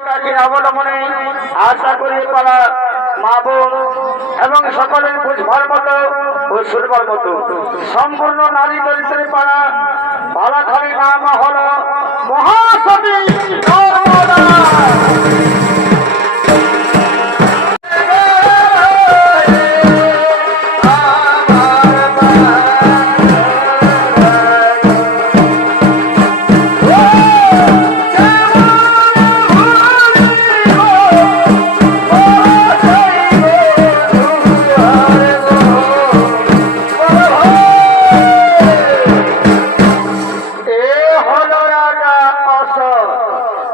অবলম্বনে আশা করি পাড়া মা বোন এবং সকলের বুঝবার মতো ও শুনবার মতো সম্পূর্ণ নারী চরিত্রে পাড়া বালাখালী নাম হল মহাসতী নর্মদা।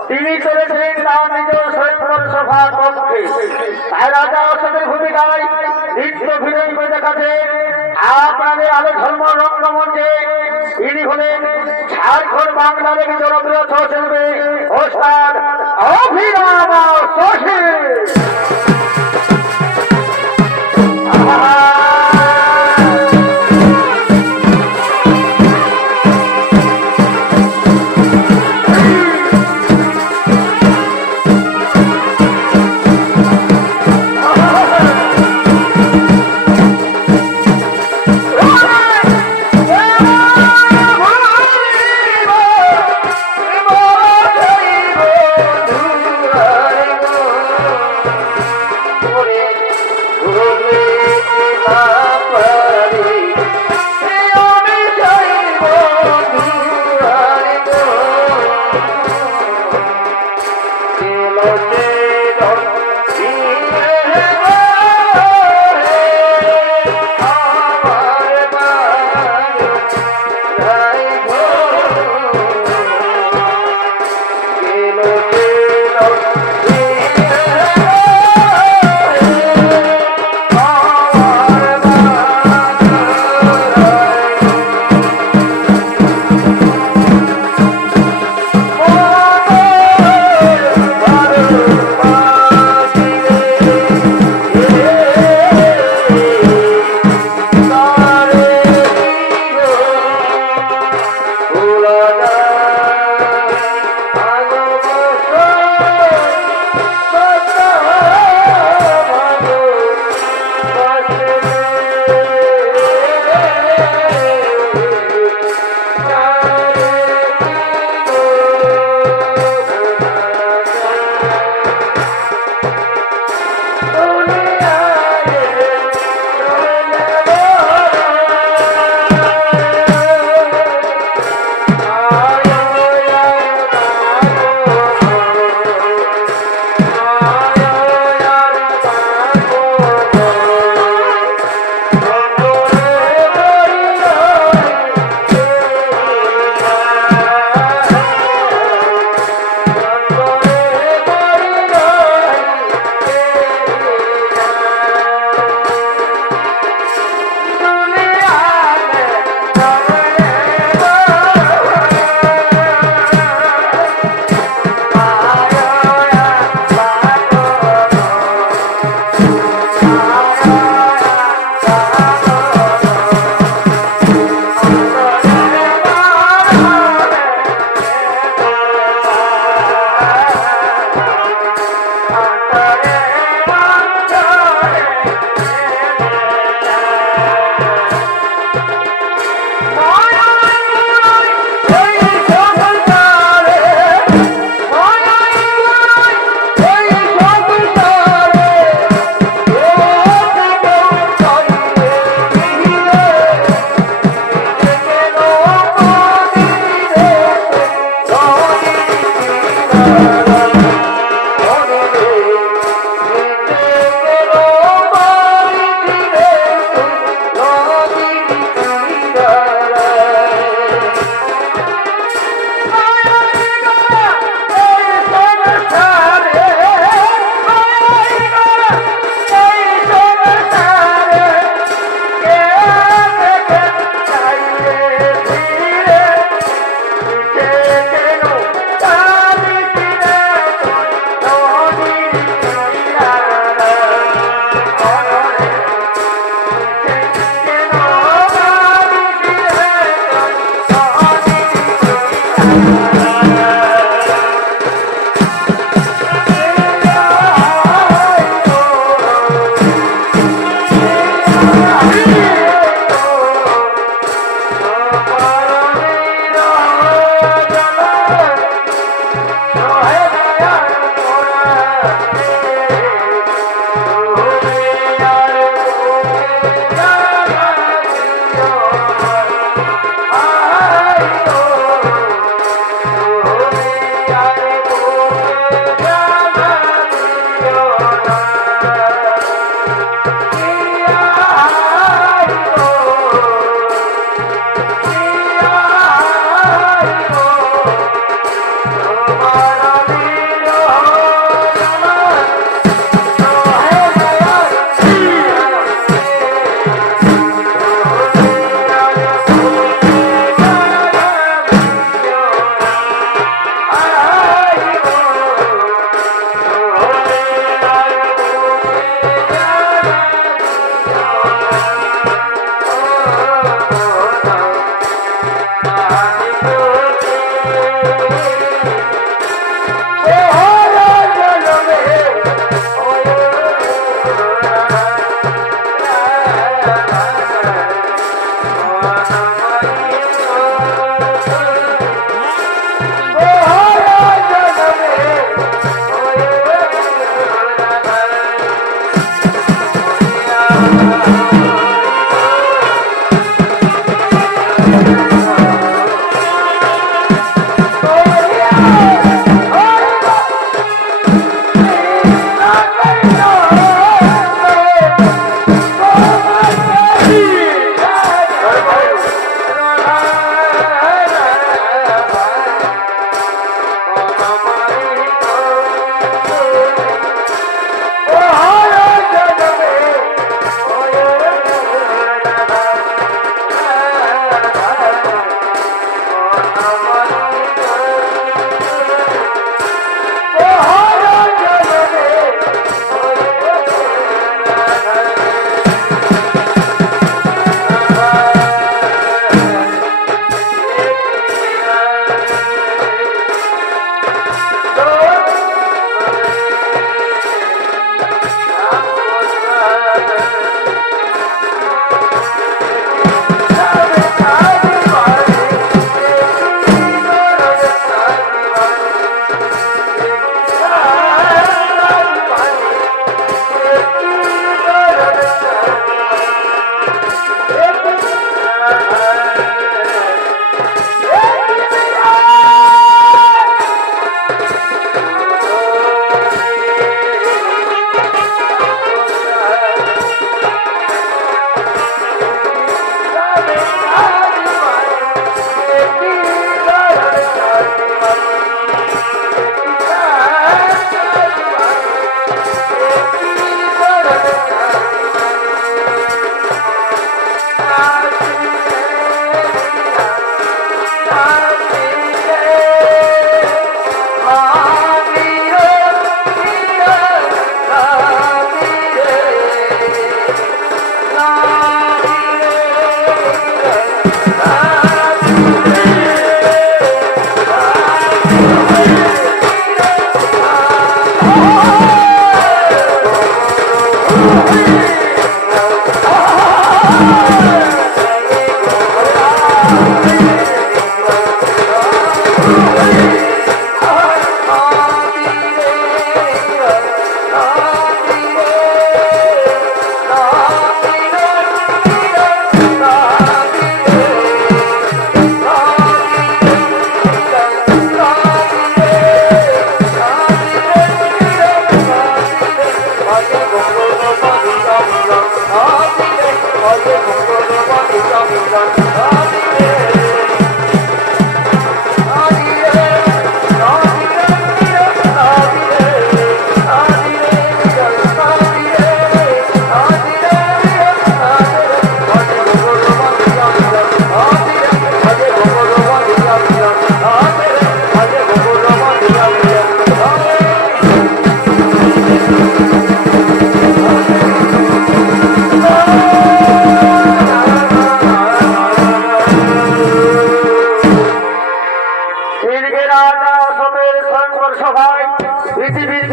তিনি চলেছেন তার নিজ সৈন্যর সভা কক্ষে, তাই রাজা অশোকের ভূমিকায় নিত্য ভিড়ই বেঁধে কাছে আপনাদের আলো ধর্ম রত্নমঞ্চে তিনি হলেন ঝাড়খণ্ড বাংলা থেকে জনপ্রিয় সহশিল্পী ওস্তাদ অভিরাম শশী।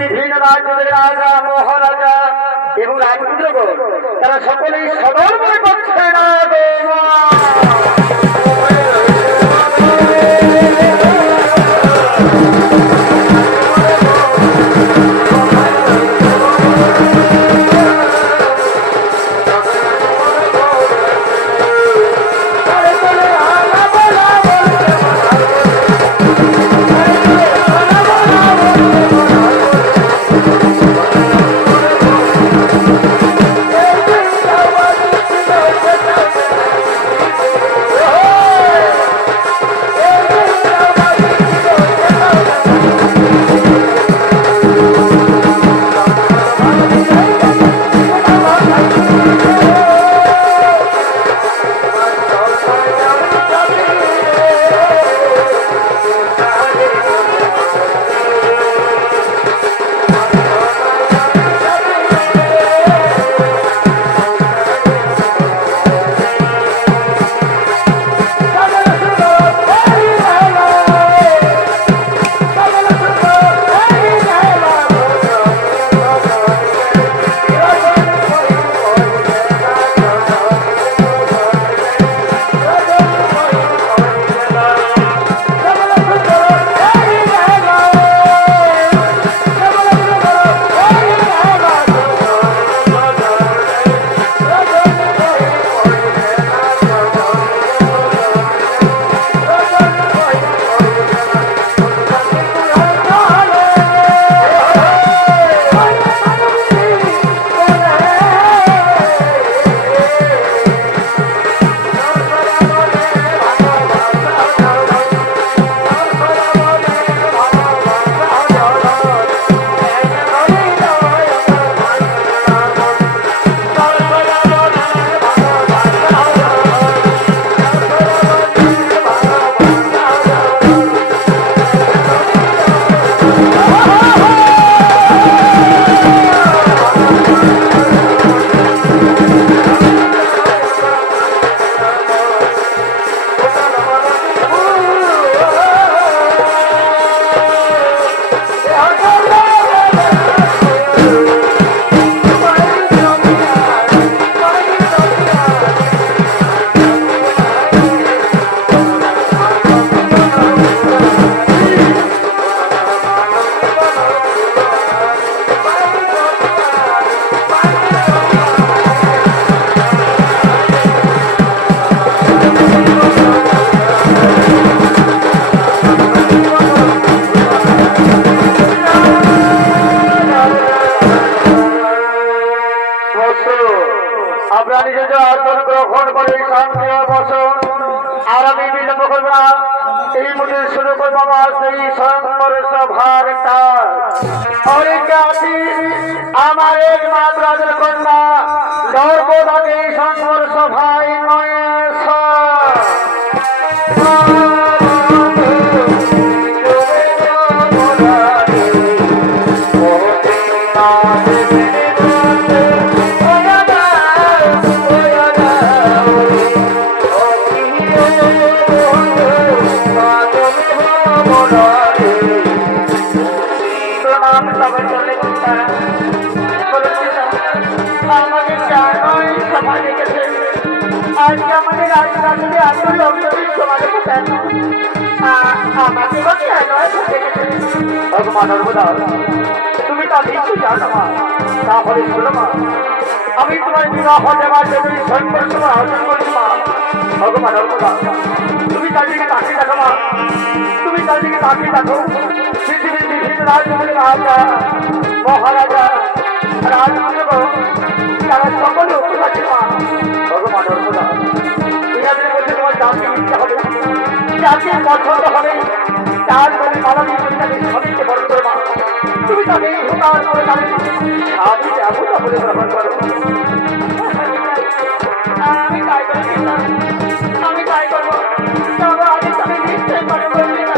বিভিন্ন রাজ্যের রাজা মহারাজা এবং রাজপুত্রগণ তারা সকলেই সদর্পণে করছে না গো মা। আপনারা নিজের আসন গ্রহণ করে শান্তি বসুন। আর আমি বিলম্ব করব না, এই মুহূর্তে শুরু করবো আমার সেই শঙ্কর সভার কাজ। আমার একমাত্র রাজের কন্যা গর্ভদাকে শঙ্কর সভায় নয় আমাদের রাজনীতি আসলে সমাজে আমাকে ভগবান তুমি তা দেখতে জানো মা, তাহলে শোনো মা, আমি তোমার বিবাহ দেওয়ার জন্য শঙ্কর সভা আয়োজন করেছি মা। ভগবান তুমি তার দিকে তাকিয়ে দেখো মা, তুমি তার দিকে তাকিয়ে দেখো। পৃথিবীর বিভিন্ন রাজনীতির রাজা মহারাজা রাজপুত্র তারা সকলে উপস্থিত আছে মা। ভগবান ইনাদের মধ্যে তোমার জাতি ইচ্ছা হবে, জাতির পছন্দ হবে, তার মানে মানবীয় সবাইকে বরণ করে মা। তুমি তাকে উপকার করে তাহলে আমি যাবো তা বলে গ্রহণ করো। আমি তাই করছি, আমি তাই করবো। আমি তাকে নিশ্চয় করে বলছি না।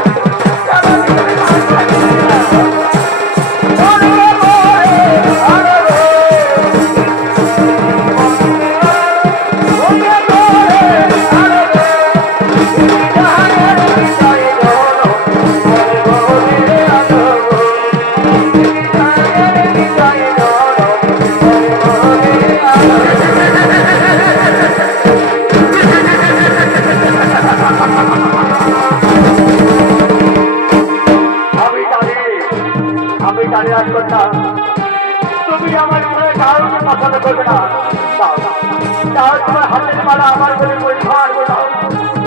জানি রাজকন্যা তুমি আমার মনে কাউকে পছন্দ করবে না। তাও তোমার হাতের মালা আমার বলে পরিহার করো,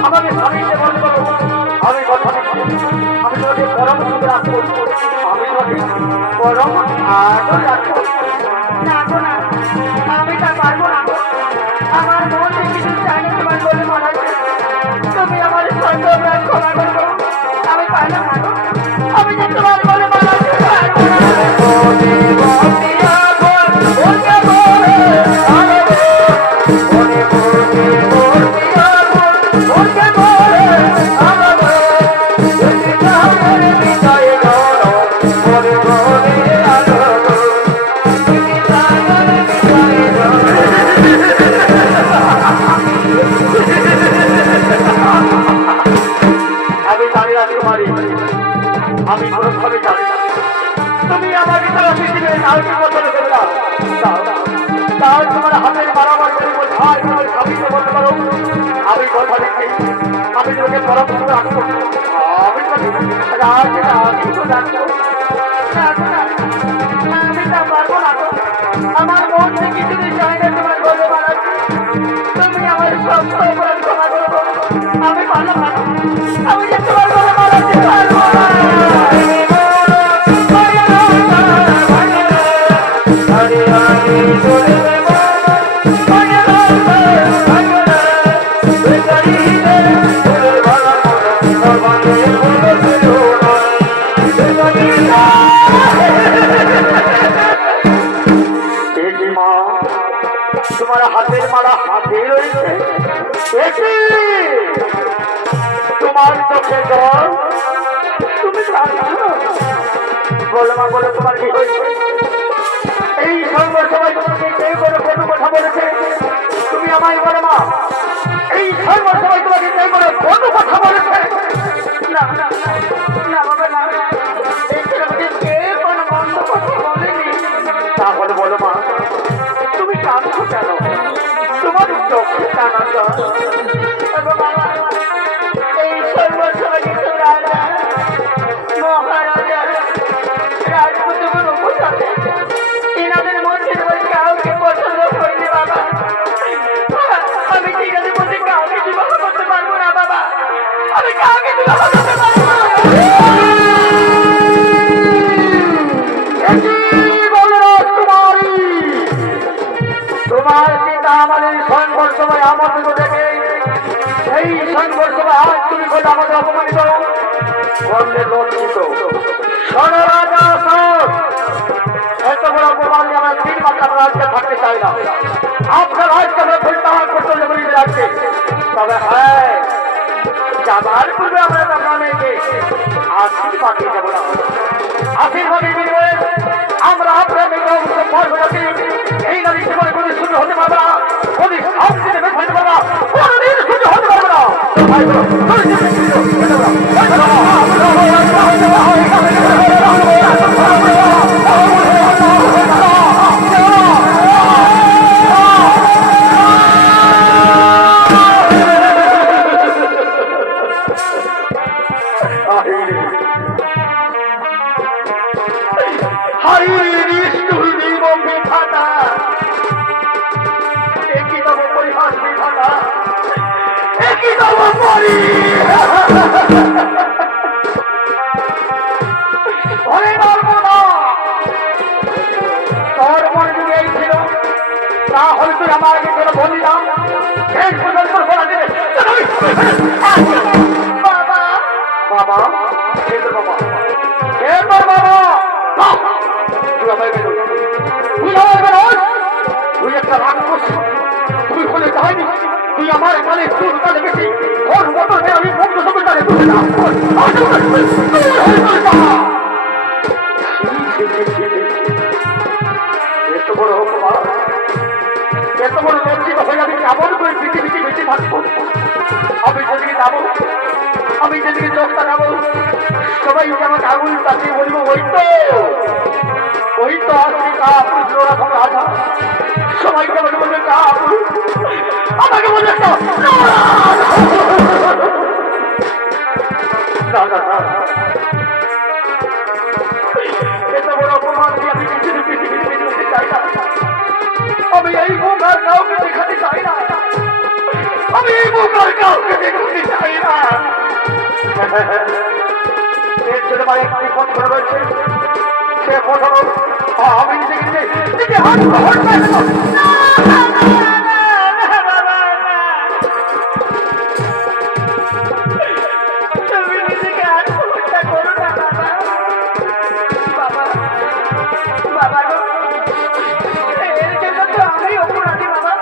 আমাকে স্বামীকে বন্ধ করো। আমি কথা দিচ্ছি, আমি তোমাকে পরম সুখে রাখবো, আমি তোমাকে পরম আদর রাখবো। না গো না, আমি তা পারবো না। আমার মন কিছু চাই না তোমার বলে মারা যায়। তুমি আমার সন্তান ক্ষমা করবো, আমি পারলাম না। আমি যে তোমার বলে মারা যেতে পারবো না। আমি জানি রাজকুমারী, আমি কোনোভাবে জানি না তুমি আমাকে তারা পৃথিবীর কাউকে পছন্দ করবে না। তাও তোমার হাতের মারামার করে ভাই তোমার স্বামীকে বলতে পারো, আমি কথা দিচ্ছি, আমি তোমাকে পরামর্শ রাখবো, আমি তোমাকে রাখবো। না গো না, আমি তা পারবো না গো। আমার মন কিছু চাই না তোমার বলে মারা যায়। তুমি আমার সব অপরাধ ক্ষমা করবো, আমি পারলাম না। আমি যে তোমার বলে মারা যেতে পারবো না। তোমার হাতের মালা হাতে রয়েছে, তোমার চোখে জল, তুমি বলো মা, বলো তোমার কি হয়েছে? এই সর্বর সময় তোমাকে কেউ কোনো কোনো কথা বলেছে? তুমি আমায় বলো মা, এই সর্বর সময় তোমাকে কেউ কোনো কোনো কথা বলেছে? না না না বাবা, না, এই ছেলেকে কে কোনো বন্ধ কথা বলেনি। তাহলে বলো মা, তুমি কাঁদছো কেন? তোমার চোখে কানা জল। বাবা, এই সর্বসময় কিছু রাজা মহারাজা রাজপুত্র উপসাতে এনাদের মধ্যে তোমার কাউকে পছন্দ করিনি বাবা। আমি ঠিক আছে বলতে কাউকে বিবাহ করতে পারবো না বাবা, আমি কাউকে বিবাহ করতে পারবো না। তোমার পিতা আমাদের সংঘর্ষ সময় আমন্ত্রিত থেকে সেই সংঘর্ষ আজ তুমি বলে আমাদের অপমানিত করলে লজ্জিত। স্বর্ণরাজা এত বড় অপমান নিয়ে আমরা 3 মাস আপনার রাজ্যে থাকতে চাই না। আপনার রাজ্যকে আমরা পরিত্যাগ করতে জমিয়ে রাখছে। তবে হ্যাঁ, যাবার পূর্বে আমরা আপনার মেয়েকে আশীর্বাদ দিয়ে যাবো না। আশীর্বাদের বিনিময়ে আমরা আপনার মেয়েকে এই নদী জীবনে কোনো শুরু হতে পারবে না, কোনো শান্তি নেমে হতে পারবে না, কোনোদিন শুরু হতে পারবে না। তাহলে তুই আমার আগে কোনো বলি না, শেষ পর্যন্ত বলা দেবে। বাবা বাবা, কে তোর বাবা? কে তোর বাবা? তুই আমায় বেরো, তুই আমায় বেরো, তুই একটা রাক্ষস, তুই হলে যায়নি, তুই আমার কানে সুরটা লেগেছি, ওর মতো আমি বন্ধু সঙ্গে তাহলে তুই না এত বড় হোক, এত বড় লজ্জিত হয়ে আমি কেমন করে পৃথিবীতে বেঁচে থাকবো? আমি যেদিকে যাবো, আমি যেদিকে চোখটা যাবো, সবাই আমাকে আগুন তাকিয়ে বলবো, ওই তো আসলে কাপুর রকম রাজা। সবাইকে আমাকে বলবে কাপুর, আমাকে বলবে এত বড় কাউকে দেখতে চাই না। এর জন্য আমার একটি পথ রয়েছে, সে পথ হলো আমি নিজেকে আত্মহত্যা করব। তুমি নিজেকে আত্মহত্যা করো না বাবা। বাবা বাবা গো, এর জন্য তো আমি অপরাধী বাবা।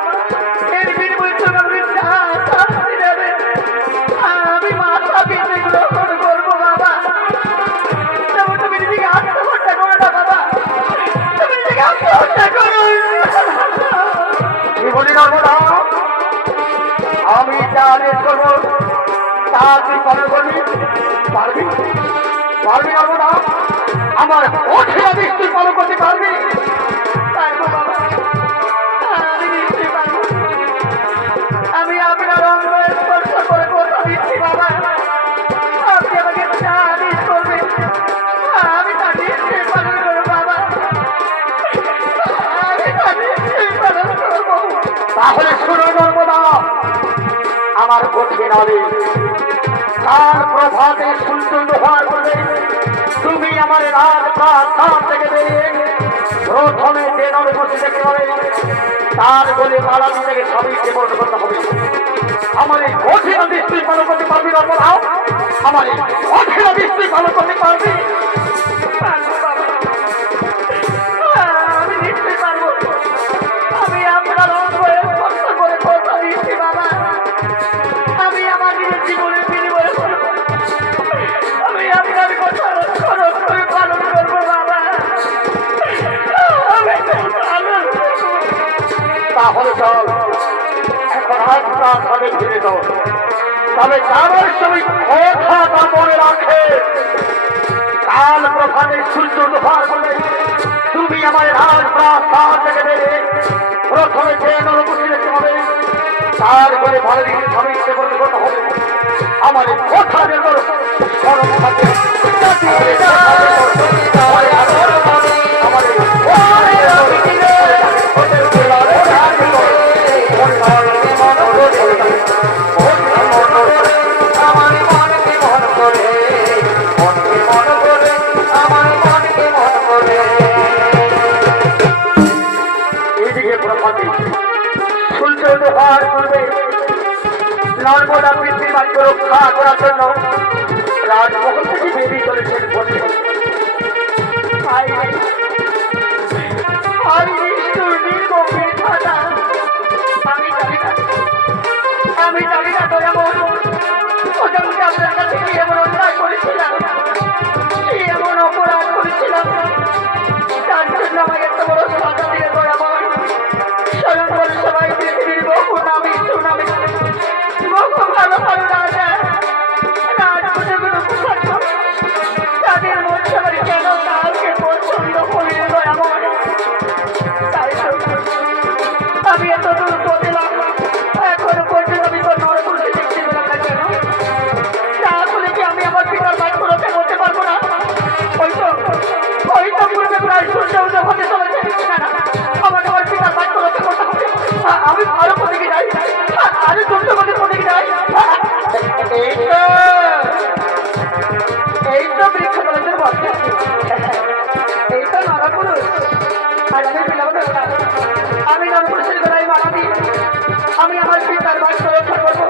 এর বিনিময়ে তো আমি যা শাস্তি দেবে আমি মাথা পেতে গ্রহণ করবো বাবা। তবে তুমি নিজেকে আত্মহত্যা করো না বাবা, তুমি নিজেকে আত্মহত্যা করো। জীবনী নর্মদা, আমি যা আদেশ করবো তা তুই পালন করবি। পারবি পারবি নর্মদা, আমার কঠিন আদেশ তুই পালন করতে পারবি। পারবো বাবা, আমি নিশ্চয়ই পারবো। আমি আপনার অঙ্গ স্পর্শ করে কথা দিচ্ছি বাবা, আপনি আমাকে যা আদেশ করবেন আমি তা নিশ্চয়ই পালন করবো বাবা, আমি তা নিশ্চয়ই পালন করবো। তাহলে শুনো নর্মদা, আমার কঠিন আদেশ কাল প্রভাতে সূর্য হওয়ার পরে তুমি আমার রাত প্রাসাদ থেকে বেরিয়ে প্রথমে যে নরপতি দেখতে হবে তার বলে পালামি থেকে সবাইকে বর্ণ করতে হবে। আমার এই কঠিন আদেশ তুই পালন করতে পারবি নর্মদা? আমার এই কঠিন আদেশ তুই পালন করতে পারবি? পারবো বাবা, আমি নিশ্চয়ই পারবো। আমি আপনার অঙ্গ স্পর্শ করে কথা দিচ্ছি বাবা, আমি আমার নিজের জীবনের বিনিময়ে করবো। আমি আপনার কথা অক্ষর অক্ষরে পালন করবো বাবা, আমি পালন করবো। তাহলে চল এখন আজ প্রাসাদে ফিরে যাও। তবে যাবার সময় কথাটা মনে রাখে, কাল প্রভাতে সূর্য লোহার বলে তুমি আমার রাজ প্রাসাদ থেকে বেরিয়ে প্রথমে যে নরপতি দেখতে হবে তার বলে ভালো দিকে সবাইকে বর্ণ করতে হবে। আমার এই কথা যেন স্মরণ থাকে। এইদিকে প্রভাতে সূর্য লোহার পূর্বে নর্মদা পৃথিবীর বাক্য রক্ষা করার জন্য রাজমহল থেকে বেরিয়ে চলেছেন বলে আমি নিষ্ঠুর নির্গভীর খাতা, আমি জানি না দয়াময় ওজনকে আপনার কাছে কি এমন অন্যায় করেছিলাম, কি এমন অপরাধ করেছিলাম তার জন্য আমাকে এত বড় সাজা দিয়ে দয়াময়। স্মরণ করে সবাই পৃথিবীর বহু নামী সুনামী বহু ভালো ভালো রাজা রাজপুত্রগুলো কোথায় তাদের মধ্যে আমার কেন কাউকে পছন্দ করি দয়াময়। তাই তো আমি এত দূর পথেলাম, এখনো পর্যন্ত আমি তো নরপুরকে দেখতে পেলাম না কেন? তাহলে কি আমি আমার পিতার বাক্য রক্ষা করতে পারবো না? ওই তো পূর্বে প্রায় সূর্য উদয় হতে চলেছে, আমার আমার পিতার বাক্য রক্ষা করতে হবে। আমি আরো কোথায় যাই, আরো দুর্যোগের কোথায় যাই। এই তো বৃক্ষ কলেজের মধ্যে, এই তো নরপুরুষ। আর আমি পেলাম না, আমি নরপুরুষের গলায় মারা দিই, আমি আমার পিতার বাক্য রক্ষা করবো।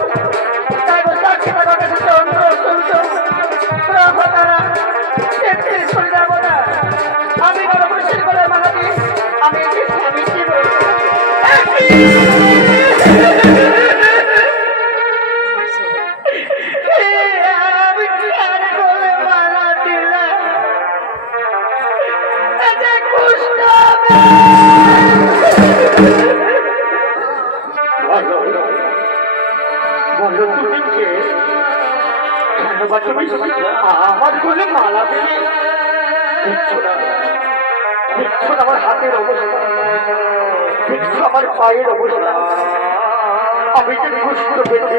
তাই সাক্ষী থাকার কাছে চন্দ্র সূর্য গ্রহতারা দেখতে চলে যাবো না। আমি নরপুরুষের গলায় মারা দিই, আমি আমি কি বলবো? আমি কার গলায় মারা দিলাম? এটা কুষ্ঠ বলো তুমি কে? কেন বা তুমি আমার বলে মালা দিলে? দেখছো না, দেখছো না আমার হাতের অবস্থা, দেখছো আমার পায়ের অবস্থা, আমি যে ঘুষগুলো পেতে।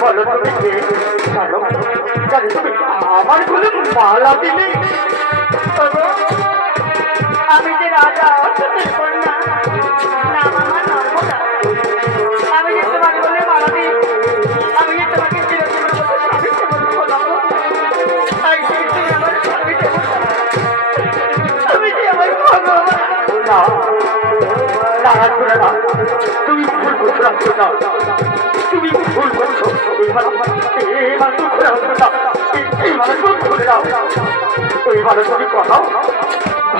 বলো তুমি কে? জানো জানি তুমি আমার বলে মালা দিলে? আমি যে রাজা অশ্বতের কন্যা, নাম আমার নর্মদা। আমি যে তোমার বলে মালা দিই, না না রাখবে না, তুমি ভুল করছো রাখছো না, তুমি ভুল করছো। এইবার চুপ করে রাখবে না, এইবার চুপ করে রাখ। এইবারে তুমি কথাও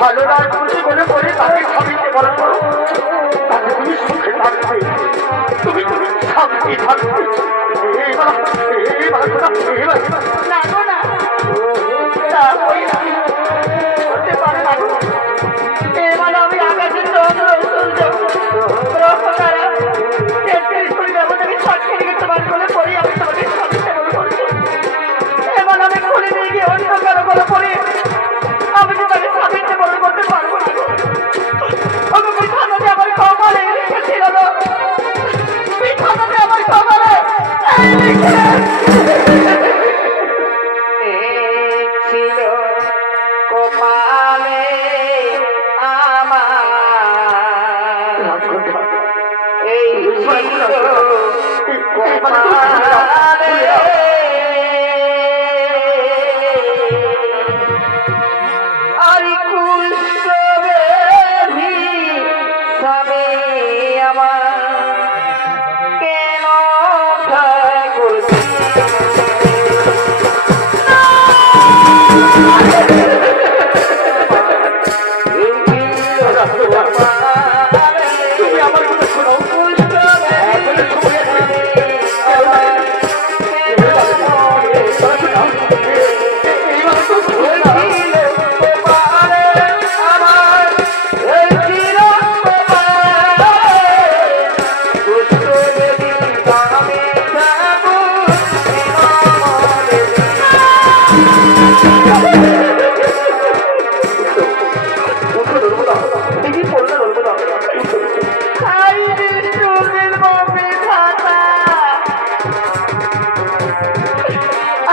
ভালো রাজনীতি বলে বলে তাকে স্বামীকে বরণ করো, তাকে তুমি সুখে থাকবে, তুমি তুমি শান্তি থাকবে। এইবার এইবার এইবার না গো না, তা হই না, হতে পারে না গো। এবার আমি আকাশের চন্দ্র সূর্য গ্রহতারা 33 কোটি দেবতাকে সাক্ষী রেখে তোমার কোলে পড়ি আমি তোমাকে স্বামী সেবন করছি। এবার আমি খুলে নিয়ে গিয়ে অন্য কারো কোলে পড়ি আমি তোমাকে স্বামী সেবন করতে পারবো না গো। আমি বিধানাতে আমার কপালে লিখেছিল গো, বিধানাতে আমার কপালে ছিল কপালে আমার, এই ছিল কপালে আর কুষ্ঠবে সবে আমার কেন করবি তুমি আমার কথা শোনো।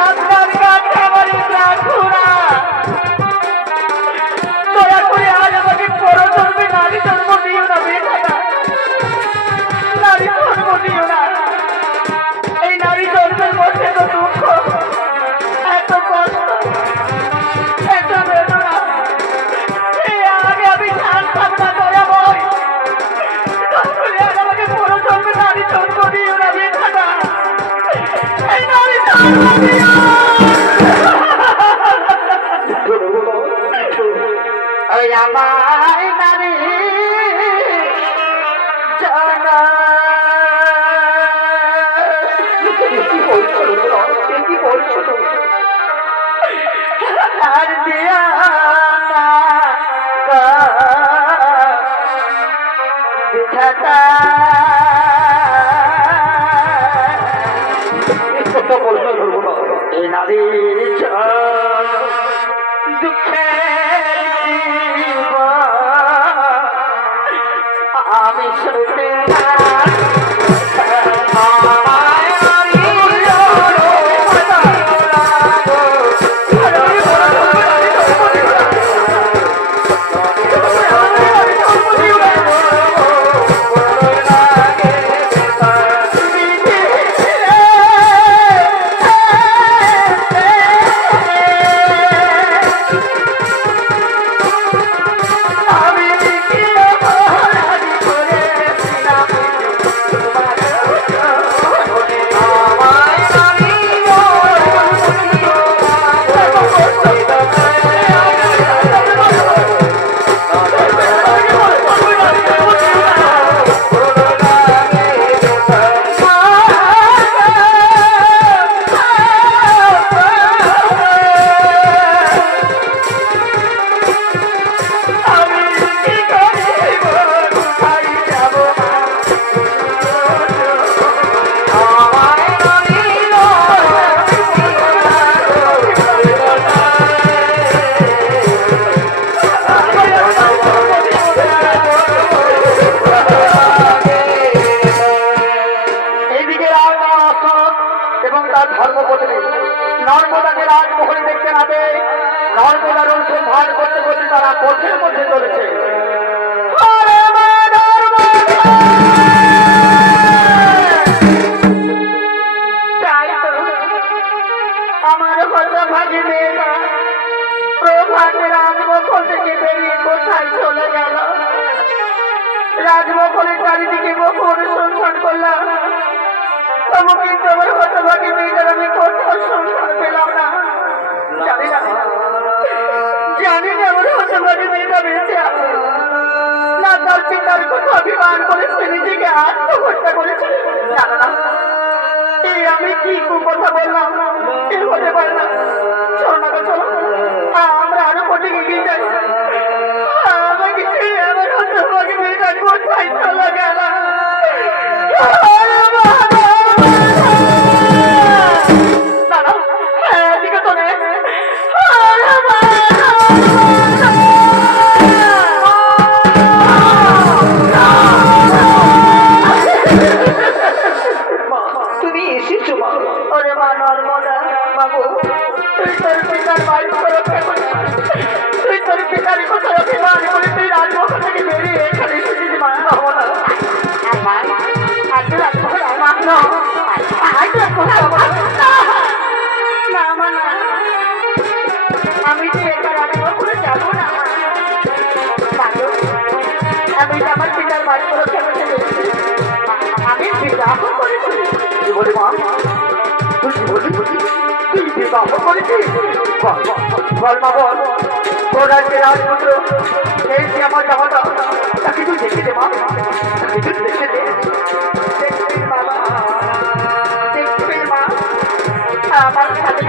আপনার কাছে আমার প্রার্থনা, দয়া করে আজ আমাকে পরজন্মে নারী জন্ম দিও না বেটা, নারী জন্ম দিও না। এই নারী জন্মের মধ্যে তো দুঃখ, এত কষ্ট, এত বেদনা, এই আগে আমি জানতাম না। দয়া ভয় আজ আমাকে পরজন্মে নারী জন্ম দিও না বেটা, এই নারী জন্ম দিও। ওই আমার নারী জানা কি বলছো তুমি? আর দিয়া বিধাতা কথা বলছো ধরবো না। এই নারী দুঃখের জীবন আমি শুনতে আমি রাজমহলের চারিদিকে বহু অনুসন্ধান করলাম, তবু কিন্তু আমার হতভাগী মেয়েটার আমি কোথাও সন্ধান পেলাম না। জানি না আমার হতভাগী মেয়েটা বেঁচে আছে না তার পিতার কথা অভিমান করে সে নিজেকে আত্মহত্যা করেছে। জানো না এই আমি কি কথা বললাম, এ হতে পারে না। চলো না গো, চলো আমরা আরো কোটি এগিয়ে যাই। আমাকে ছেড়ে আমার হতভাগী মেয়েটা কোথায় চলে গেল? দাদা এদিকে তো নেই। তুমি এসেছো মা। ওরে মা নর্মদা, বাবু তুই তোর পিতার বাড়ি রক্ষা করিস, তুই তোর পিতার কথা অভিমান করে তুই রাজমহল থেকে বেরিয়ে এখানে এসেছিস মা। নর্মদা আমার আজ রাজমহল আমার নয়, আজ রাজমহল আমার না মা না, আমি যে একা রাজমহলে যাবো না। আমি যে আমার পিতার বাড়ি রক্ষা করতে পেরেছি, আমি বিবাহ করেছি। কি বলি মা, তুই কি বলি, তুই বিবাহ করেছিস? বল মা বল, তোর রাজ্যের রাজপুত্র এই যে আমার জামাতা, তাকে তুই দেখে দে মা, তাকে তুই দেখে দে। দেখবেন বাবা, দেখবেন মা, আমার সাথে